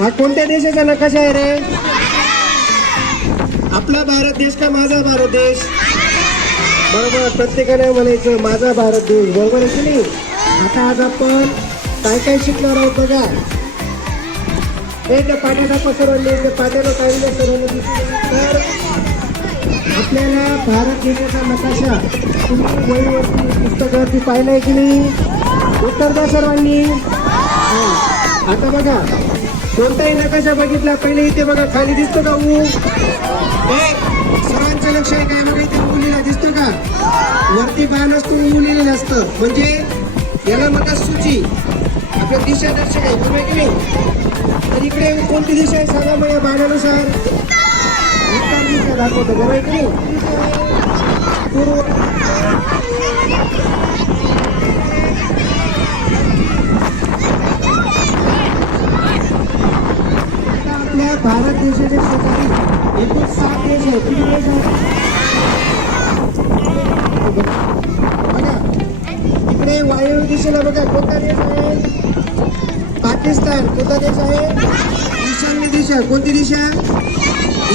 हा कोणत्या देशाचा नकाशा आहे रे? आपला भारत देश का माझा भारत देश? बरोबर प्रत्येकाने म्हणायचं माझा भारत देश बरोबर आहे की नाही? आता आज आपण काय काय शिकणार आहोत बघा. हे त्या पाट्याला पसरवले त्या पाट्याला काही सर्वांनी तर आपल्याला भारत देशाचा नकाशा तुम्ही वहीवरती पुस्तकावरती आहे की नाही? उत्तर द्या सर्वांनी. आता बघा. कोणताही नकाशा बघितला पहिले इथे बघा खाली दिसतो का ऊ? हे सर्वांचं लक्ष आहे काय बघा इथे मुलीला दिसतो का? वरती बाण असतो मुलीला लिहिलेलं असतं म्हणजे याला म्हणतात सूची. आपल्या दिशादर्शक आहे बरोबर की नाही? तर इकडे कोणती दिशा आहे सांगा मग या बाणानुसार? उत्तर दिशा दाखवतो बरोबर की नाही? पूर्व आता आपल्या भारत देशाचे शेजारी एकूण सात देश आहेत. किती देश आहेत? बघा इकडे वायव्य दिशेला बघा कोणता देश आहे? पाकिस्तान कोणता देश आहे? ईशान्य दिशा कोणती दिशा?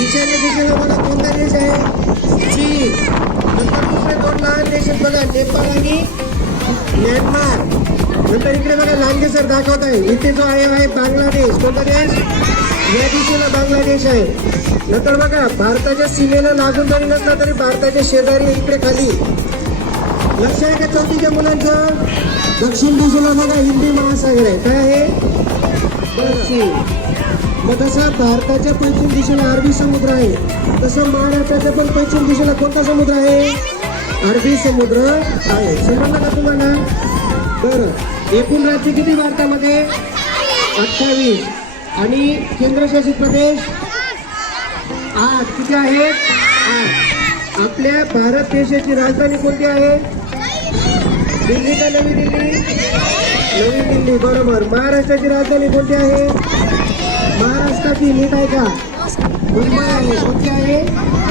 ईशान्य दिशेला बघा कोणता देश आहे? चीन. नंतर दुसरे दोन लहान देश आहेत बघा नेपाळ आणि म्यानमार. नंतर इकडे बघा लांगेसर दाखवत आहे. इथे जो आहे आहे बांगलादेश. कोणता देश? या दिशेला बांगलादेश आहे. नंतर बघा भारताच्या सीमेला लागून जरी नसला तरी भारताच्या शेजारी इकडे खाली. लक्ष आहे का चौथीच्या मुलांचं? दक्षिण दिशेला बघा हिंदी महासागर आहे. काय आहे? मग तसा भारताच्या पश्चिम दिशेला अरबी समुद्र आहे. तसं महाराष्ट्राच्या पण पश्चिम दिशेला कोणता समुद्र आहे? अरबी समुद्र आहे. समजलं का तुम्हाला? बरं. एकूण राज्य किती भारतामध्ये? अठ्ठावीस. आणि केंद्रशासित प्रदेश आठ किती आहेत? आपल्या भारत देशाची राजधानी कोणती आहे? दिल्ली का नवी दिल्ली. नवी दिल्ली बरोबर. महाराष्ट्राची राजधानी कोणती आहे? महाराष्ट्राची नीट आहे का? मुंबई आहे. कोणती आहे?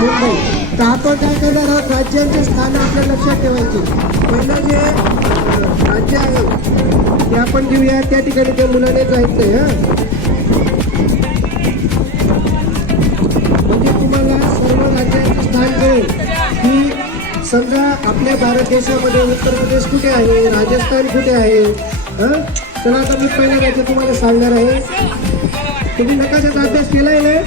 मुंबई. तर आपण काय करणार आहोत? राज्यांचे स्थान आपल्या लक्षात ठेवायचे. पहिलं जे राज्य आहे ते आपण घेऊया. त्या ठिकाणी त्या मुलाने जायचंय हा? समजा आपल्या भारत देशामध्ये उत्तर प्रदेश कुठे आहे? राजस्थान कुठे आहे? हं? चला आता मी पहिलं राज्य तुम्हाला सांगणार आहे. तुम्ही नकाशाचा अभ्यास केला आहे ना?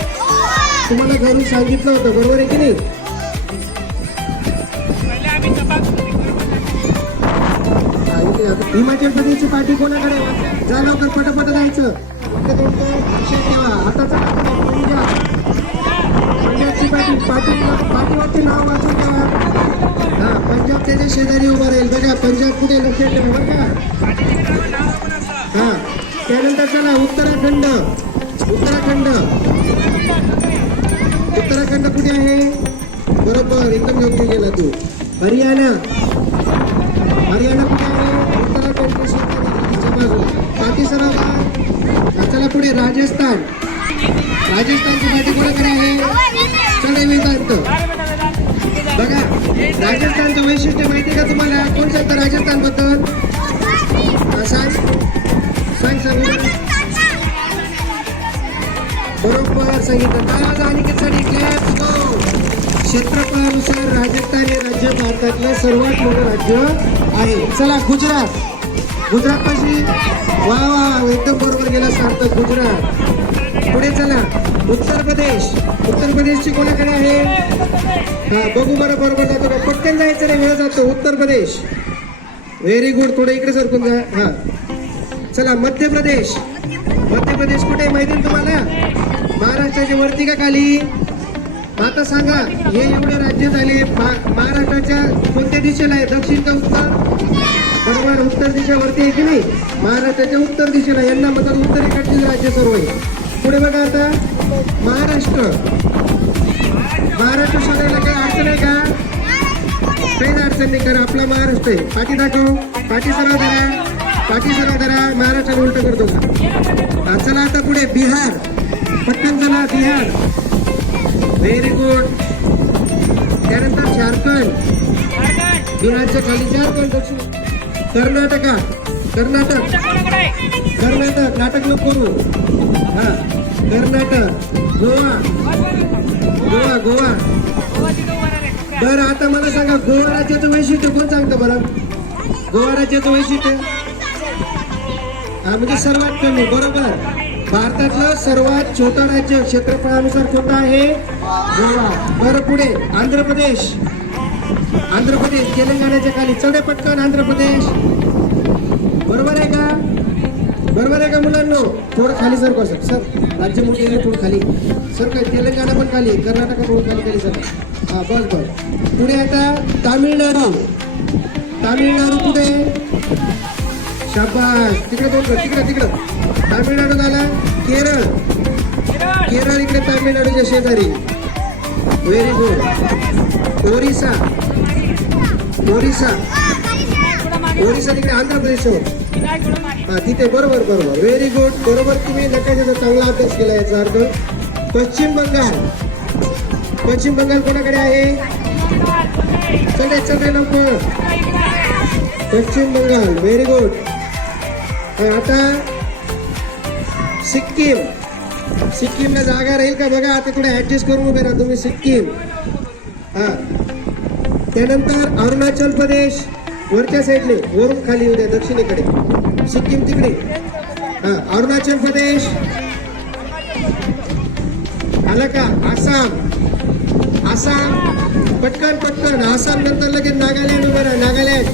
तुम्हाला घरून सांगितलं होतं बरोबर आहे की नाही? हिमाचल प्रदेशची पार्टी कोणाकडे? आहे? जा लवकर पटापट जायचं. ठेवा. आता पंजाबची पार्टी पार्टी नाव वाचून ठेवा. शेजारी उभा राहील. बघा पंजाब कुठे लक्ष ठेवा बरं हा त्यानंतर चला उत्तराखंड. उत्तराखंड. उत्तराखंड कुठे आहे? बरोबर एकदम योग्य गेला तू. हरियाणा. हरियाणा कुठे आहे? उत्तराखंड बाजूला. पाकिस्तान. चला पुढे राजस्थान. राजस्थानची माहिती कोणाकडे आहे? चढे वेदांत. बघा राजस्थान वैशिष्ट्य माहिती का तुम्हाला? कोण सांगतं राजस्थानबद्दल सांग सांग. सांग बरोबर सांगितलं. आणि किती क्लॅप गो क्षेत्रफळानुसार राजस्थान हे राज्य भारतातलं सर्वात मोठं राज्य आहे. चला गुजरात. गुजरात पाशी वा वा एकदम बरोबर गेला सार्थक. गुजरात. पुढे चला. उत्तर प्रदेश. उत्तर प्रदेशची कोणाकडे आहे? हा बघू बरं बरोबर जातो पटकन जायचं रे वेळ जातो. उत्तर प्रदेश. व्हेरी गुड थोडं इकडे सरकून जा. हा. चला मध्य प्रदेश. मध्य प्रदेश कुठे आहे माहिती आहे तुम्हाला? महाराष्ट्राच्या वरती का खाली? आता सांगा हे एवढे राज्य झाले महाराष्ट्राच्या कोणत्या दिशेला आहे? दक्षिण का उत्तर? बरोबर उत्तर दिशेवरती आहे की नाही? महाराष्ट्राच्या उत्तर दिशेला. यांना म्हणतात उत्तरेकडचे राज्य सर्व आहे. पुढे बघा आता. महाराष्ट्र. महाराष्ट्र शोधायला काही अडचण आहे का? काही अडचण नाही कारण आपला महाराष्ट्र आहे. पाठी दाखव. पाठी सरळ धरा. पाठी सरळ धरा. महाराष्ट्राला उलट करतो का? चला आता पुढे. बिहार. पटकन चला बिहार. व्हेरी गुड त्यानंतर झारखंड. बिहारच्या खाली. झारखंड दक्षिण. कर्नाटका. कर्नाटक. कर्नाटक नाटक लोक करू. हा. कर्नाटक गोवा. गोवा गोवा. बरं आता मला सांगा गोवा राज्याचं वैशिष्ट्य कोण सांगतं बरं? गोवा राज्याचं वैशिष्ट्य? हा म्हणजे सर्वात कमी बरोबर. भारतातलं सर्वात छोटा राज्य क्षेत्रफळानुसार कोणतं आहे? गोवा. बरं पुढे. आंध्र प्रदेश. आंध्र प्रदेश. तेलंगणाच्या खाली. चढे पटकन आंध्र प्रदेश. बरोबर आहे का? बरोबर आहे का मुलांना? थोडं खाली सर कसं सर सर राज्य मोठे आहे, थोडं खाली. सर काय तेलंगणा पण खाली कर्नाटका थोडं खाली खाली सर. हा बस बस. पुढे आता तामिळनाडू. तामिळनाडू कुठे? शाबास. तिकडे दोन तिकडे तिकडं. तामिळनाडू झाला केरळ. केरळ इकडे तामिळनाडूच्या शेजारी. Very good Orissa. Orissa. Orissa तिकडे आंध्र प्रदेश हो. हा. तिथे बरोबर बरोबर. व्हेरी गुड बरोबर तुम्ही नकाशाचा चांगला अभ्यास केला याचा अर्थ. पश्चिम बंगाल. पश्चिम बंगाल कोणाकडे आहे? चले चले लवकर. पश्चिम बंगाल. व्हेरी गुड आता सिक्कीम. सिक्कीमला जागा राहील का बघा? आता थोडं ऍडजस्ट करून उभे राहा तुम्ही सिक्कीम. हा. त्यानंतर अरुणाचल प्रदेश. वरच्या साईडने वरून खाली उद्या दक्षिणेकडे. सिक्कीम तिकडे. हा अरुणाचल प्रदेश. आला का? आसाम. आसाम. पटकन पटकन. आसाम नंतर लगेच नागालँड उभं राहा. नागालँड.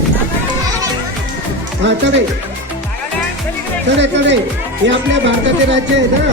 हा चले चले चले हे आपल्या भारताचे राज्य आहेत हा.